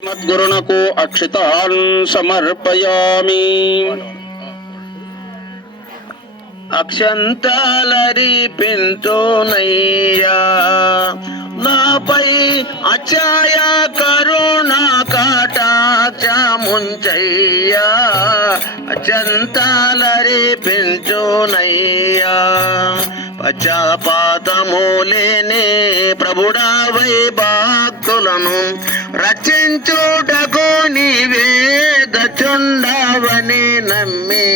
మద్గురునకు అక్షితాన్ సమర్పయామి. అక్షంతలరిపింతునయ్యా నాపై అచ్చాయ కరుణ కటాక్షముంచయ్యా. అక్షంతలరిపించునయ్యా పశ్చాత్తాపము లేని ప్రభుడావై భక్తులను రక్షించుటకు నీవే దచుండవని నమ్మి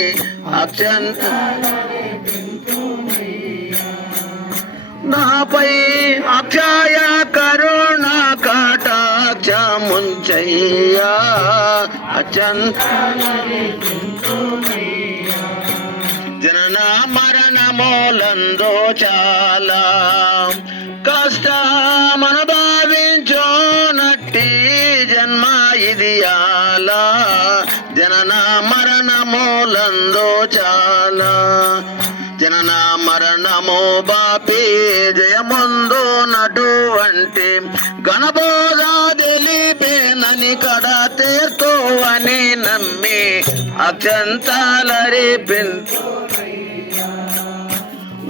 నాపై అక్షయ కరుణ కటాక్షముంచయ్యా. జనన మరణములందు చాలా కష్టమను భావించోనట్టి జన్మ ఇదియాలా. జనన మరణములందు చాలా జనన మరణము బాపి జయముందు నటువంటి గణబోధ తెలిపేనని కడ తీర్కోవని నమ్మి అక్షంతలరిపించు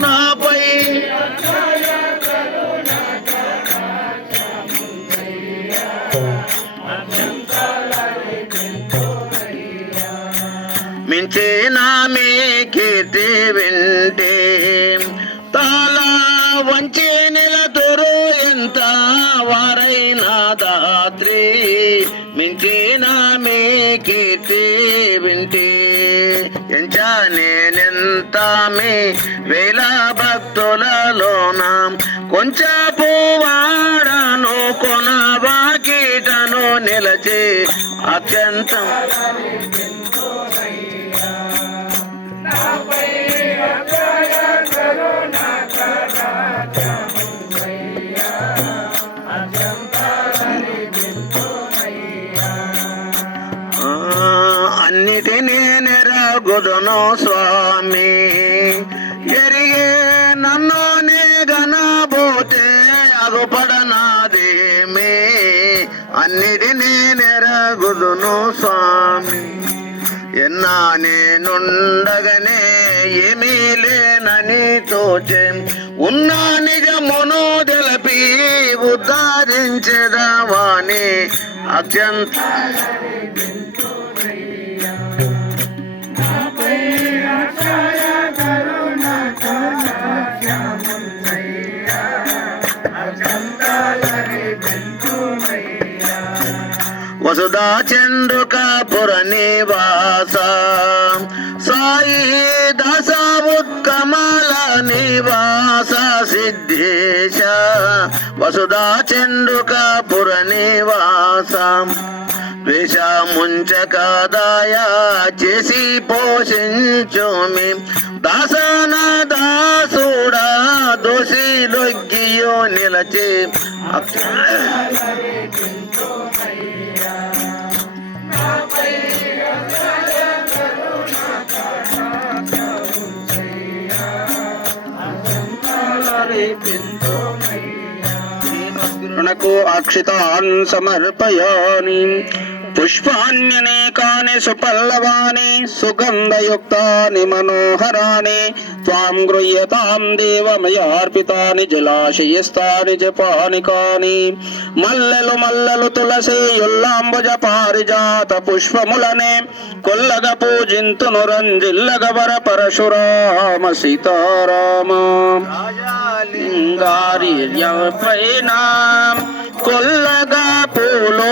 నాపై మించిన మీ కీర్తి వింటే తాళ వంచి నిలతురు ఎంత వారైనా దాత్రి. మించిన మీ కీర్తి వింటే ఎంచా నేనెంత మీ వేల భక్తులలోన కొంచెపు వాడను కొన వాకిటను నిలచి అత్యంతం అన్నిటినీ నెరగుదును స్వామి ఎరిగే నన్ను నే గనబోతే అగుపడనాదేమే. అన్నిటినీ నెరగుదును స్వామి ఎన్నా నేనుండగనే ఏమీ లేనని తోచే ఉన్నా నిజమును తెలపి ఉద్ధరించేదవాని అత్యంత వసుధా చంద్రుకాపుర నివాస సాయి దాస ఉత్కమల నివాస సిద్ధేశ. వసుధా చంద్రుకాపుర నివాస ద్వేష ముంచకదాయ చేసి పోషించుమి దాసన దాసుడా దోషి లొగ్గియో నిలచి నాకు అక్షితాన్ సమర్పయామి. పుష్పాన్యనేకాని సుపల్లవాని సుగంధయుక్తాని మనోహరాని త్వాం గృహ్యతాం దేవమయార్పితాని జలాశయస్థాని జపానికాని. మల్లెలు మల్లెలు తులసి యుల్లాంబుజ పారిజాత పుష్పములనే కొల్లగ పూజింతును రంజిల్లగ వర పరశురామ సీతారామ. లింగార్యపైన కొల్లగా పూలో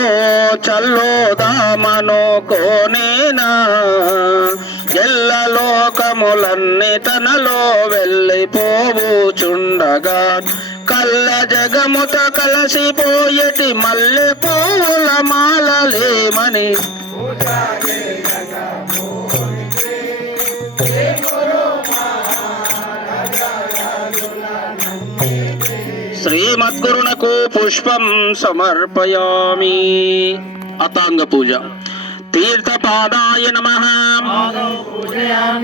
చల్లోదామను కోనేనా. ఎల్ల లోకములన్నీ తనలో వెళ్ళిపోవుచుండగా కళ్ళ జగముత కలసిపోయేటి మల్లె పూల మాలలేమని శ్రీమద్గురునకు పుష్పం సమర్పయామి. అతాంగ పూజ. తీర్థపాదాయ నమః,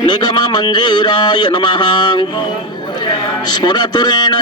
నిగమ మంజీరాయ నమః, స్మరతురేణ